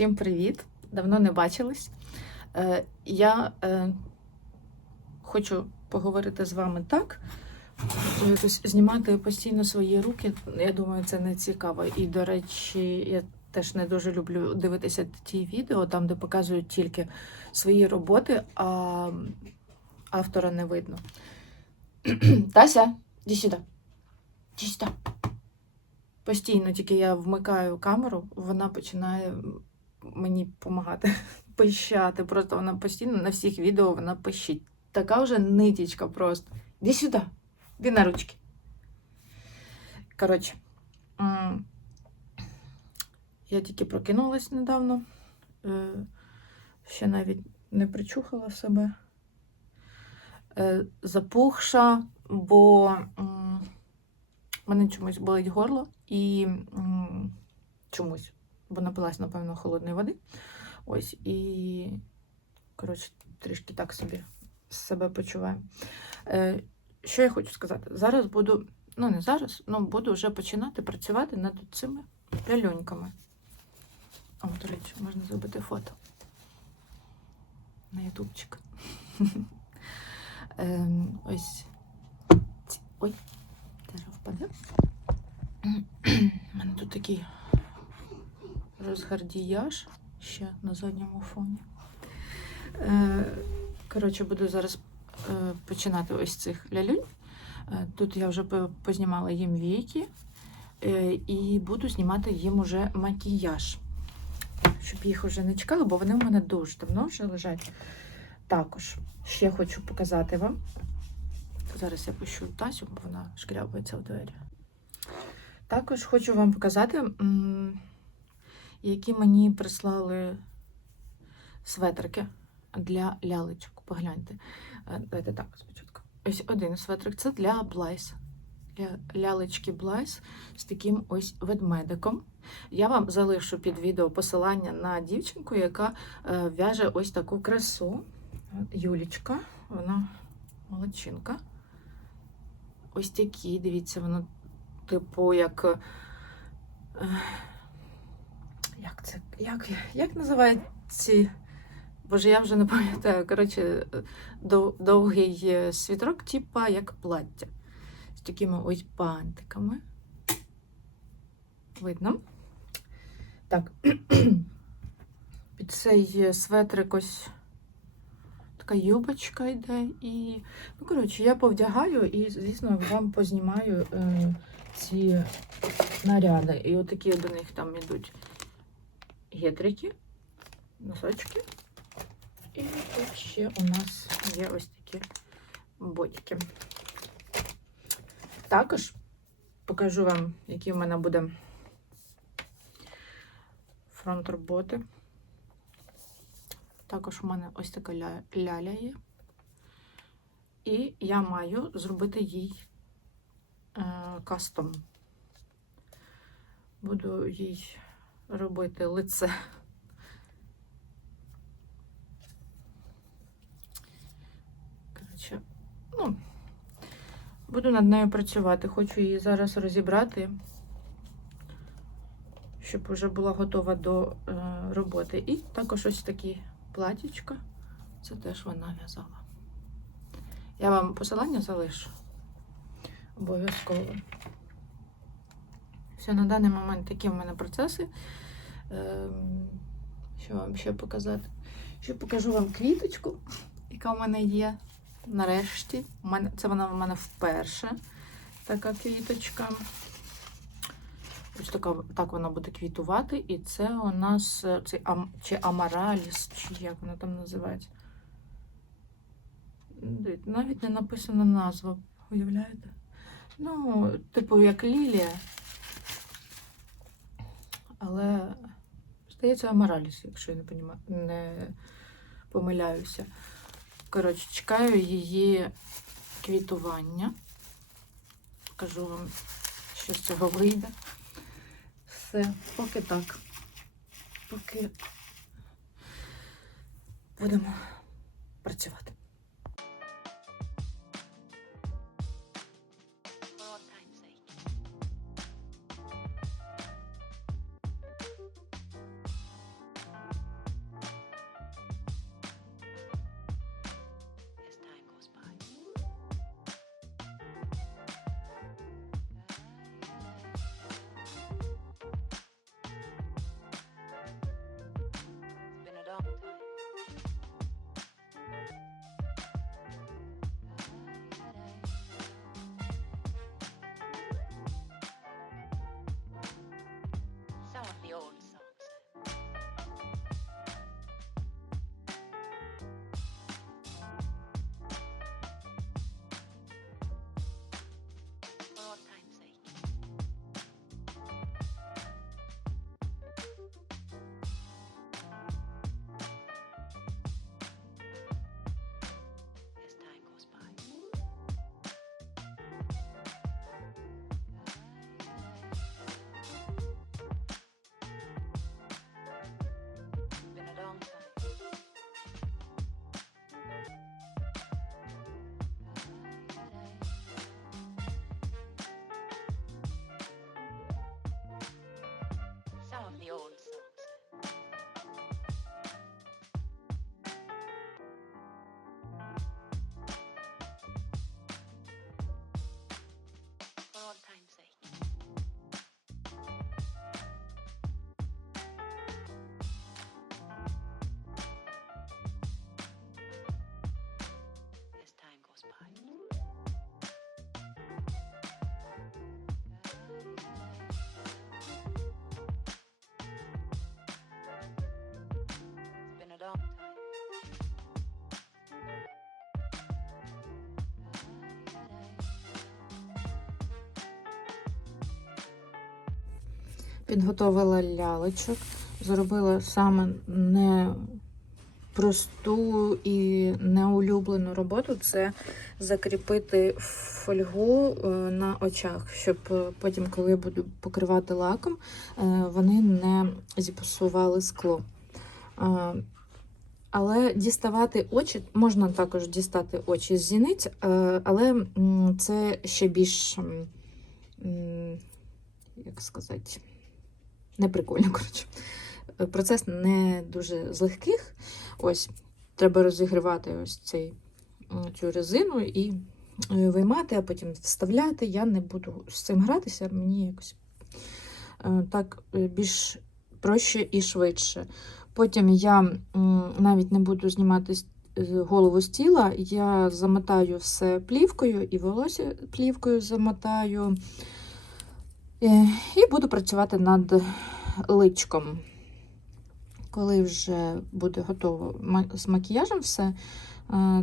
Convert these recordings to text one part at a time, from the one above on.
Усім привіт! Давно не бачились. Е, я е, хочу поговорити з вами так. Якось знімати постійно свої руки. Я думаю, це не цікаво. І, до речі, я теж не дуже люблю дивитися ті відео, там, де показують тільки свої роботи, а автора не видно. Тася, іди сюди. Іди сюди. Постійно тільки я вмикаю камеру, вона починає мені допомагати пищати. Просто вона постійно на всіх відео вона пищить. Така вже нитічка просто. Іди сюди, іди на ручки. Коротше, я тільки прокинулась недавно, е, ще навіть не причухала себе. Е, Запухша, бо м, мене чомусь болить горло і чомусь, бо напилась, напевно, холодної води. Ось, і, коротше, трішки так собі себе почуваю. Е, що я хочу сказати? Зараз буду, ну не зараз, ну буду вже починати працювати над цими ляльоньками. О, до речі, можна зробити фото на ютубчик. Ем, ось. Ой, зараз впаде. У мене тут такий розгардіяж ще на задньому фоні. Е, Коротше, буду зараз е, починати ось цих лялюнь. Е, Тут я вже познімала їм віки і буду знімати їм уже макіяж. Щоб їх вже не чекали, бо вони в мене дуже давно вже лежать. Також ще хочу показати вам. Зараз я пущу Тасю, бо вона шкрябається в двері. Також хочу вам показати, які мені прислали светрики для лялечок. Погляньте. Е, Давайте так спочатку. Ось один светрик це для Блайс. Лялечки Блайс з таким ось ведмедиком. Я вам залишу під відео посилання на дівчинку, яка е, в'яже ось таку красу. Юлічка, вона молодчинка. Ось такі, дивіться, воно типу як. Як це? Як, як називають ці. Боже, я вже не пам'ятаю. Коротше, дов- довгий е, світрок, типа як плаття. З такими ось бантиками. Видно? Так. Під цей е, светрик ось така юбочка йде. І, ну, коротше, я повдягаю і, звісно, вам познімаю е, ці наряди. І отакі до них там йдуть гетрики, носочки. І тут ще у нас є ось такі ботики. Також покажу вам, які в мене буде фронт роботи. Також у мене ось така ля- ляля є. І я маю зробити їй е, кастом. Буду їй робити лице. Коротше, ну, буду над нею працювати. Хочу її зараз розібрати, щоб вже була готова до е, роботи. І також ось такі платічка. Це теж вона в'язала. Я вам посилання залишу. Обов'язково. Все, на даний момент такі в мене процеси. Ем, Що вам ще показати? Ще покажу вам квіточку, яка в мене є. Нарешті. Це вона в мене вперше. Така квіточка. Ось така, так вона буде квітувати. І це у нас е, це чи амараліс, чи як вона там називається. Навіть не написана назва, уявляєте? Ну, типу, як лілія. Але, здається, амараліс, якщо я не, поніма... не помиляюся. Коротше, чекаю її квітування. Покажу вам, що з цього вийде. Все, поки так. Поки будемо працювати. Підготовила лялечок, зробила саме не просту і неулюблену роботу це закріпити фольгу е, на очах, щоб е, потім, коли я буду покривати лаком, е, вони не зіпсували скло. Але діставати очі можна також дістати очі з зіниць, але це ще більш, як сказати, неприкольно. Коротше. Е, Процес не дуже з легких. Ось треба розігрівати ось цей, цю резину і е, виймати, а потім вставляти. Я не буду з цим гратися, мені якось е, так е, більш проще і швидше. Потім я навіть не буду знімати голову з тіла, я замотаю все плівкою і волосся плівкою замотаю. Е, І буду працювати над личком. Коли вже буде готово з макіяжем все, е,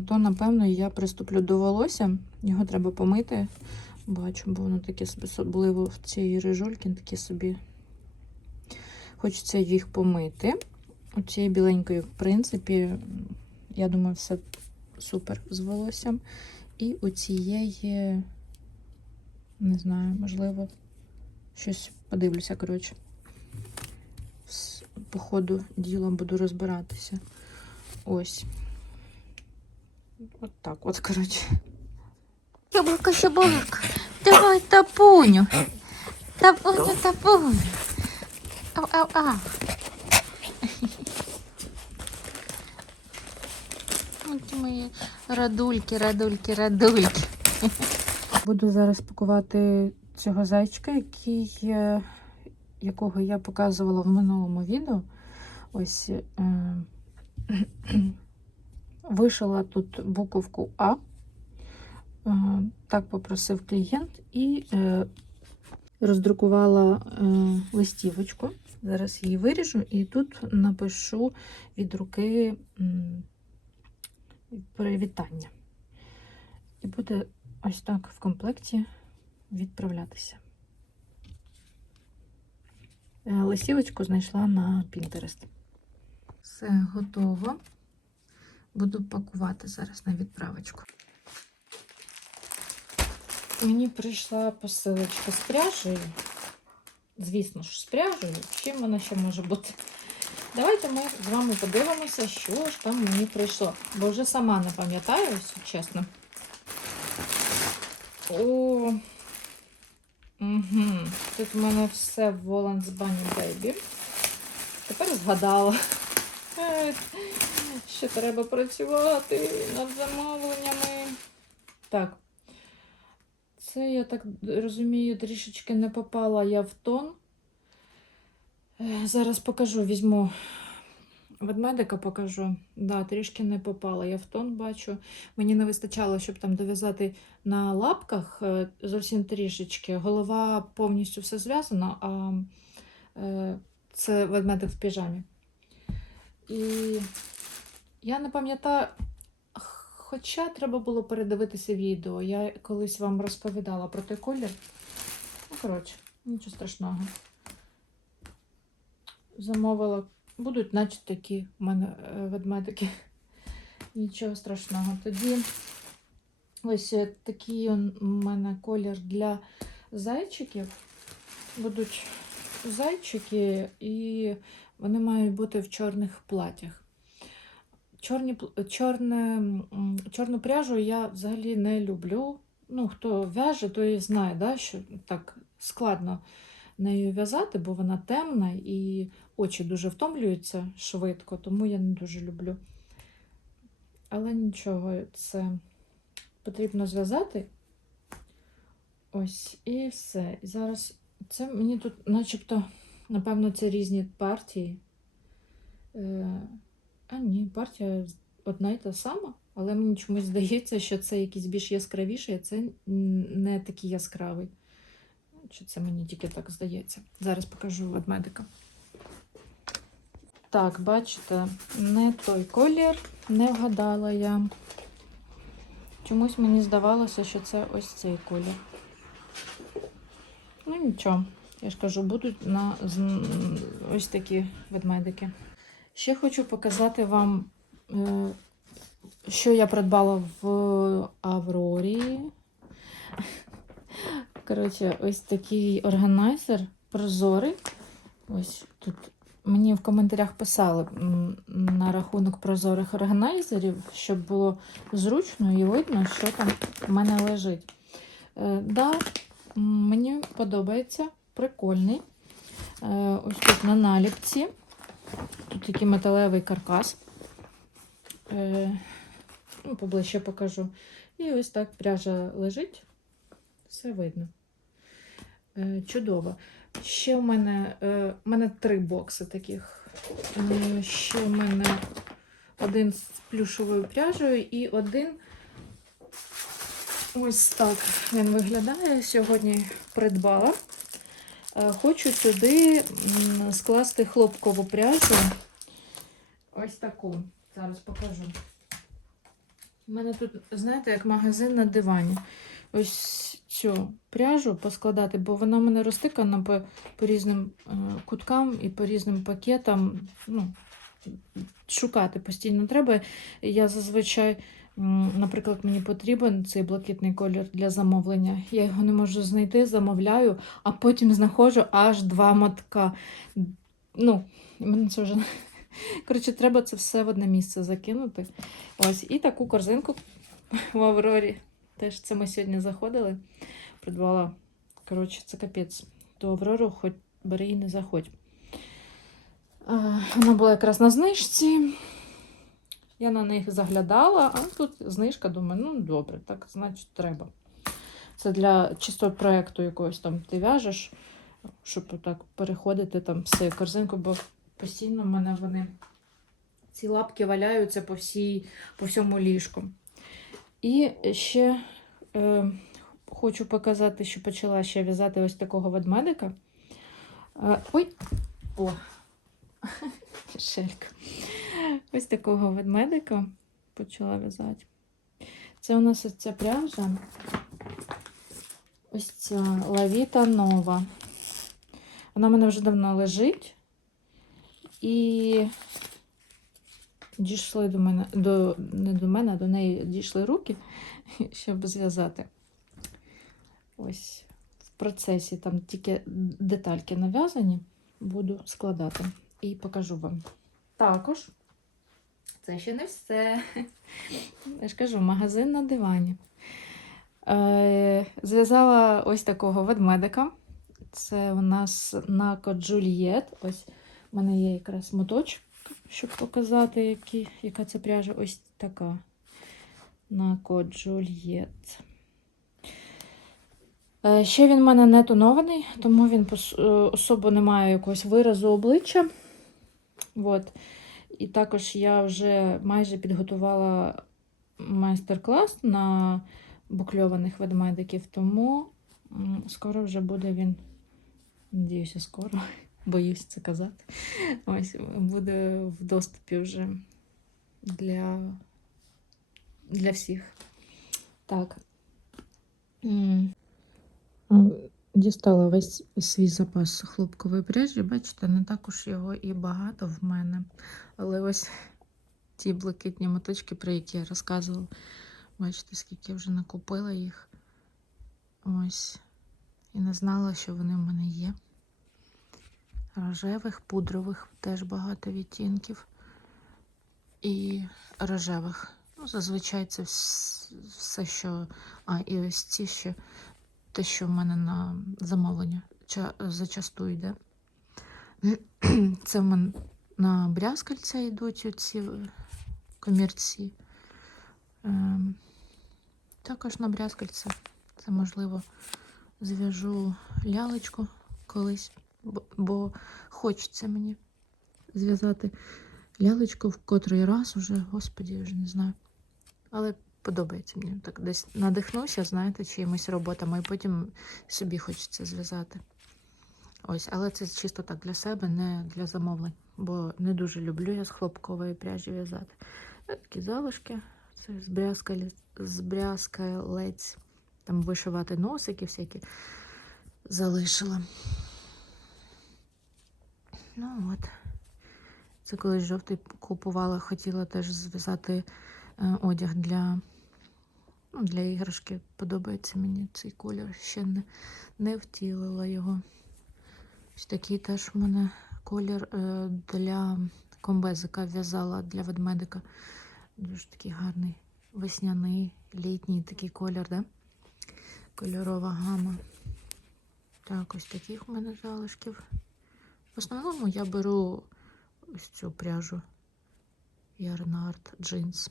то напевно я приступлю до волосся. Його треба помити. Бачу, бо воно таке особливо в цій рижульки, такі собі. Хочеться їх помити. У цієї біленької, в принципі, я думаю, все супер з волоссям. І у цієї, не знаю, можливо, щось подивлюся, коротше. По ходу діла буду розбиратися. Ось. От так от, коротше. Щебулка, щебулка, давай тапуню. Тапуню, тапуню. Ау, ау, ау. От мої радульки, радульки, радульки. Буду зараз пакувати цього зайчика, який, е, якого я показувала в минулому відео. Ось е, вишила тут буковку А. Е, так попросив клієнт і е, роздрукувала е, листівочку. Зараз її виріжу і тут напишу від руки привітання. І буде ось так в комплекті відправлятися. Е, Листівочку знайшла на Pinterest. Все готово. Буду пакувати зараз на відправочку. Мені прийшла посилочка з пряжею. Звісно ж, з пряжею. Чим вона ще може бути? Давайте ми з вами подивимося, що ж там мені прийшло. Бо вже сама не пам'ятаю, якщо чесно. О, угу. Тут в мене все в Wolan's Bunny Baby. Тепер згадала, що треба працювати над замовленнями. Так. Це, я так розумію, трішечки не попала я в тон. Е, Зараз покажу, візьму ведмедика покажу. Да, трішки не попала. Я в тон бачу. Мені не вистачало, щоб там дов'язати на лапках е, зовсім трішечки. Голова повністю все зв'язана, а е, це ведмедик в піжамі. І я не пам'ятаю, хоча треба було передивитися відео. Я колись вам розповідала про той колір. Ну, коротше, нічого страшного. Замовила. Будуть, наче такі в мене е, ведмедики. Нічого страшного. Тоді ось е, такий у мене колір для зайчиків. Будуть зайчики, і вони мають бути в чорних платях. Чорні, чорне, чорну пряжу я взагалі не люблю. Ну, хто в'яже, той знає, да, що так складно нею в'язати, бо вона темна і очі дуже втомлюються швидко, тому я не дуже люблю. Але нічого, це потрібно зв'язати. Ось, і все. І зараз це мені тут, начебто, напевно, це різні партії. Е, а ні, партія одна й та сама, але мені чомусь здається, що це якийсь більш яскравіший, а це не такий яскравий. Чи це мені тільки так здається? Зараз покажу ведмедика. Так, бачите, не той колір, не вгадала я. Чомусь мені здавалося, що це ось цей колір. Ну нічого, Я ж кажу, будуть на ось такі ведмедики. Ще хочу показати вам, е, що я придбала в Аврорі. Коротше, ось такий органайзер прозорий. Ось тут мені в коментарях писали на рахунок прозорих органайзерів, щоб було зручно і видно, що там в мене лежить. Е, да, мені подобається, прикольний. Е, ось тут на наліпці. Тут такий металевий каркас. Е, ну, поближче покажу. І ось так пряжа лежить. Все видно. Е, чудово. Ще в мене, е, в мене три бокси таких. Е, ще в мене один з плюшовою пряжею і один ось так він виглядає. Сьогодні придбала. Хочу сюди скласти хлопкову пряжу. Ось таку. Зараз покажу. У мене тут, знаєте, як магазин на дивані. Ось цю пряжу поскладати, бо вона в мене розтикана по, по різним е, куткам і по різним пакетам. Ну, шукати постійно треба. Я зазвичай, наприклад, мені потрібен цей блакитний колір для замовлення. Я його не можу знайти, замовляю, а потім знаходжу аж два мотка. Ну, мене це вже. Коротше, треба це все в одне місце закинути. Ось, і таку корзинку в Аврорі. Теж це ми сьогодні заходили. Придбала. Коротше, це капець. До Аврору хоч бери і не заходь. Вона була якраз на знижці. Я на них заглядала, а тут знижка, думаю, ну добре, так значить треба. Це для чисто проєкту якогось там ти в'яжеш, щоб так переходити там все корзинку, бо постійно в мене вони ці лапки валяються по, всій, по всьому ліжку. І ще е, хочу показати, що почала ще в'язати ось такого ведмедика. Е, ой! О! Шелька. Ось такого ведмедика почала в'язати. Це у нас ось ця пряжа. Ось ця лавіта нова. Вона в мене вже давно лежить. І дійшли до мене, до, не до мене, а до неї дійшли руки, щоб зв'язати. Ось в процесі там тільки детальки нав'язані, буду складати і покажу вам. Також це ще не все. Я ж кажу, магазин на дивані. Е, зв'язала ось такого ведмедика. Це у нас Нако Джульєт. Ось у мене є якраз моточок, щоб показати, які, яка це пряжа. Ось така. Нако Джульєт. Е, Ще він в мене не тонований, тому він е, особо не має якогось виразу обличчя. От. І також я вже майже підготувала майстер-клас на букльованих ведмедиків, тому скоро вже буде він. Надіюся, скоро. Боюсь це казати. Ось буде в доступі вже для, для всіх. Так. Дістала весь свій запас хлопкової пряжі. Бачите, не так уж його і багато в мене. Але ось ті блакитні моточки, про які я розказувала. Бачите, скільки я вже накупила їх. Ось. І не знала, що вони в мене є. Рожевих, пудрових теж багато відтінків. І рожевих. Ну, зазвичай це все, що. А, і ось ці ще те, що в мене на замовлення ча- зачасту йде. Це в мене на брязкальця йдуть оці комірці. Ем, Також на брязкальце. Це можливо зв'яжу лялечку колись, бо, хочеться мені зв'язати лялечку в котрий раз уже, господі, я вже не знаю. Але подобається мені. Так десь надихнуся, знаєте, чиїмось роботами, і потім собі хочеться зв'язати. Ось, але це чисто так для себе, не для замовлень, бо не дуже люблю я з хлопкової пряжі в'язати. Е, Такі залишки, це з брязкаль- з там вишивати носики всякі залишила. Ну от. Це колись жовтий купувала, хотіла теж зв'язати е, одяг для, ну, для іграшки. Подобається мені цей колір. Ще не, не втілила його. Ось такий теж у мене колір е, для комбезика в'язала для ведмедика. Дуже такий гарний весняний, літній такий колір, да? Кольорова гама. Так, ось таких у мене залишків. В основному я беру ось цю пряжу Ярнард джинс.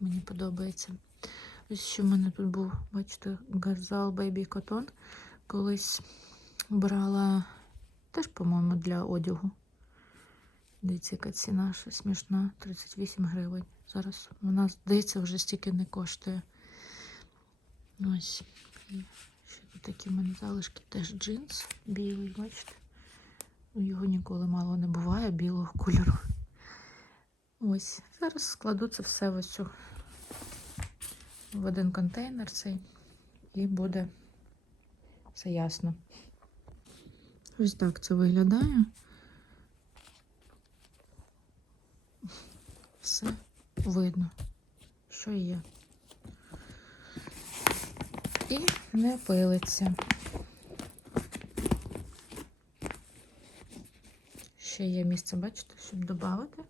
Мені подобається. Ось що в мене тут був, бачите, Газал Baby Cotton. Колись брала теж, по-моєму, для одягу. Дивіться, яка ціна смішна. 38 гривень. Зараз вона, здається, вже стільки не коштує. Ось. І ще тут такі в мене залишки. Теж джинс білий, бачите? Ну, Його ніколи мало не буває білого кольору. Ось. Зараз складу це все в ось в один контейнер цей. І буде все ясно. Ось так це виглядає. Все видно, що є. І не пилиться. Ще є місце, бачите, щоб додати.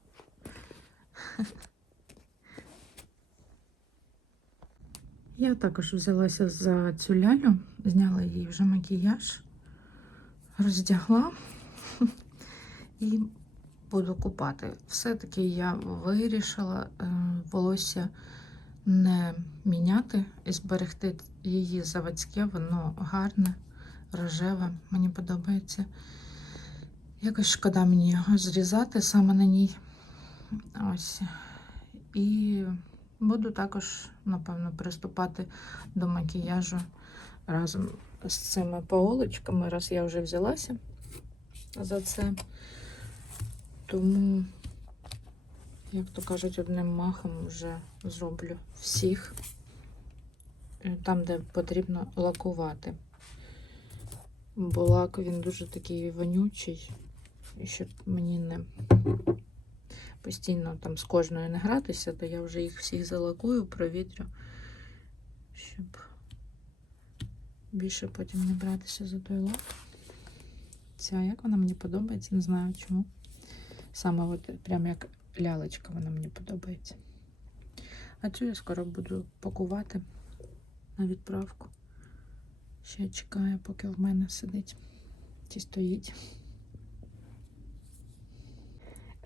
Я також взялася за цю лялю, зняла їй вже макіяж, роздягла і буду купати. Все-таки я вирішила е, волосся не міняти і зберегти її заводське, воно гарне, рожеве, мені подобається. Якось шкода мені його зрізати саме на ній. Ось. І буду також, напевно, приступати до макіяжу разом з цими паолочками, раз я вже взялася за це. Тому, як то кажуть, одним махом вже зроблю всіх е, там, де потрібно лакувати. Бо лак він дуже такий вонючий, і щоб мені не постійно там з кожною не гратися, то я вже їх всіх залакую, провітрю, щоб більше потім не братися за той лак. Ця, як вона мені подобається, не знаю чому. Саме от прям як лялечка вона мені подобається. А цю я скоро буду пакувати на відправку. Ще чекаю, поки в мене сидить чи стоїть.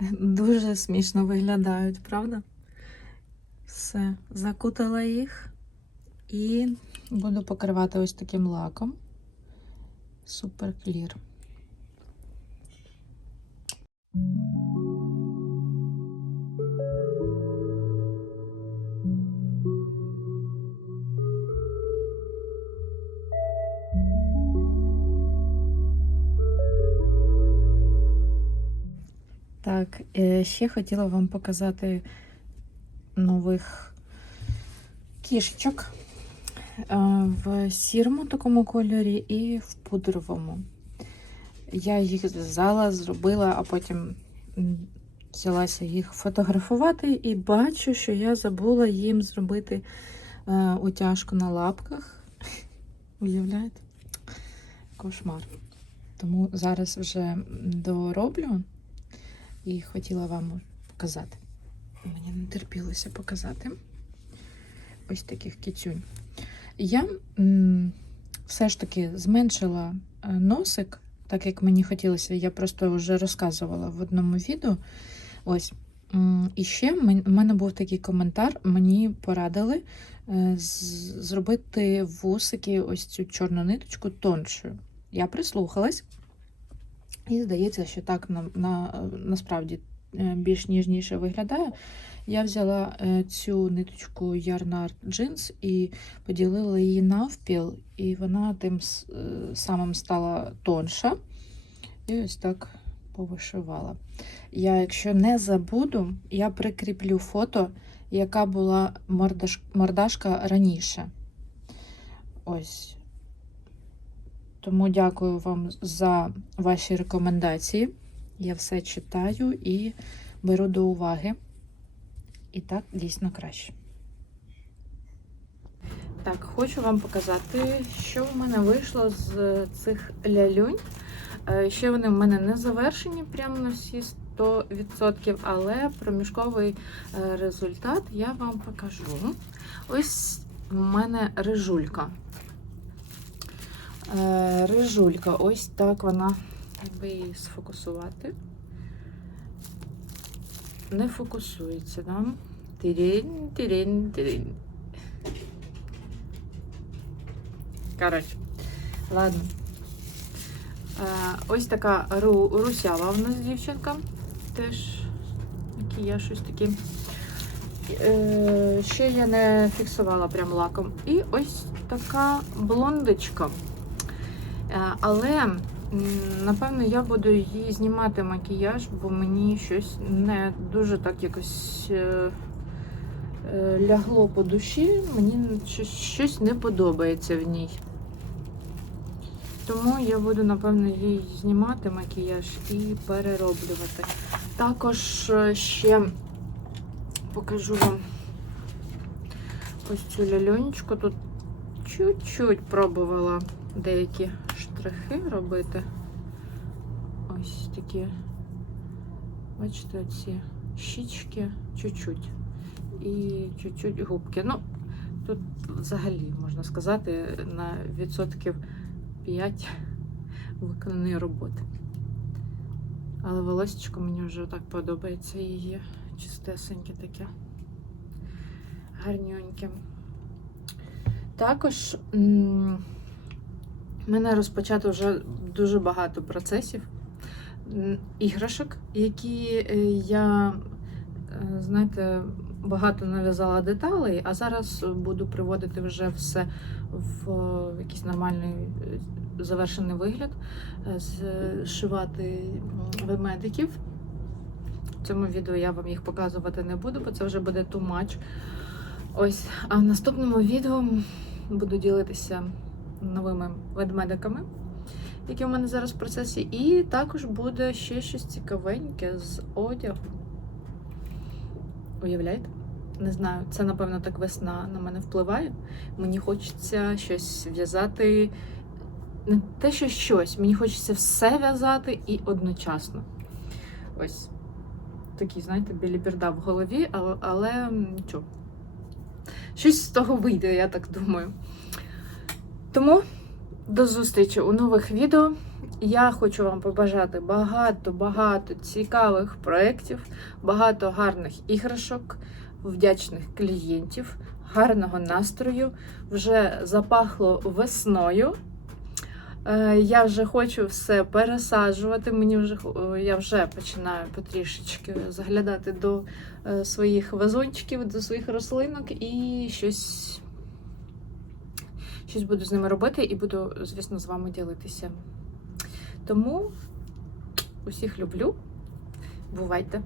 Дуже смішно виглядають, правда? Все, закутала їх і буду покривати ось таким лаком. Супер клір. Так, ще хотіла вам показати нових кішечок е, в сірому такому кольорі і в пудровому. Я їх зв'язала, зробила, а потім взялася їх фотографувати і бачу, що я забула їм зробити е, утяжку на лапках. Уявляєте? Кошмар. Тому зараз вже дороблю і хотіла вам показати. Мені не терпілося показати ось таких кицюнь. Я все ж таки зменшила е, носик, так як мені хотілося, я просто вже розказувала в одному відео. Ось. І ще в мене був такий коментар, мені порадили е, зробити вусики, ось цю чорну ниточку тоншою. Я прислухалась, і здається, що так на, на, насправді е, більш ніжніше виглядає. Я взяла е, цю ниточку Yarnard Jeans і поділила її навпіл, і вона тим е, самим стала тонша. І ось так повишивала. Я, якщо не забуду, я прикріплю фото, яка була мордаш, мордашка раніше. Ось. Тому дякую вам за ваші рекомендації. я все читаю і беру до уваги. І так дійсно краще. Так, хочу вам показати, що в мене вийшло з цих лялюнь. Е, Ще вони в мене не завершені прямо на всі 100%, але проміжковий е, результат я вам покажу. Ось в мене рижулька. Е, Рижулька, ось так вона, якби її сфокусувати. Не фокусується, да? Тирін, тирін, тирін. Коротше, ладно. Е, ось така ру, русява в нас дівчинка. Теж макіяж щось таке. Ще я не фіксувала прям лаком. І ось така блондочка. Е, але, напевно, я буду їй знімати макіяж, бо мені щось не дуже так якось е, е, лягло по душі. Мені щось, не подобається в ній. Тому я буду, напевно, їй знімати макіяж і перероблювати. Також ще покажу вам ось цю ляльонечку. Тут чуть-чуть пробувала деякі штрихи робити. Ось такі, бачите, оці щічки чуть-чуть. І чуть-чуть губки. Ну, тут взагалі, можна сказати, на відсотків 5 виконаної роботи. Але волосечко мені вже так подобається її. Чистесеньке таке. Гарненьке. Також в мене розпочато вже дуже багато процесів, іграшок, які е, я, е, знаєте, багато нав'язала деталей, а зараз буду приводити вже все в е, якийсь нормальний завершений вигляд, зшивати ведмедиків. В цьому відео я вам їх показувати не буду, бо це вже буде too much. Ось, а в наступному відео буду ділитися новими ведмедиками, які у мене зараз в процесі. І також буде ще щось цікавеньке з одягу. Уявляєте? Не знаю, це, напевно, так весна на мене впливає. Мені хочеться щось в'язати. Не те, що щось, мені хочеться все в'язати і одночасно. Ось такі, знаєте, біліберда в голові, але, але нічого. Щось з того вийде, я так думаю. Тому до зустрічі у нових відео. Я хочу вам побажати багато-багато цікавих проєктів, багато гарних іграшок, вдячних клієнтів, гарного настрою. Вже запахло весною. Е, Я вже хочу все пересаджувати. Мені вже я вже починаю потрішечки заглядати до е, своїх вазончиків, до своїх рослинок і щось, щось буду з ними робити і буду, звісно, з вами ділитися. Тому усіх люблю. Бувайте!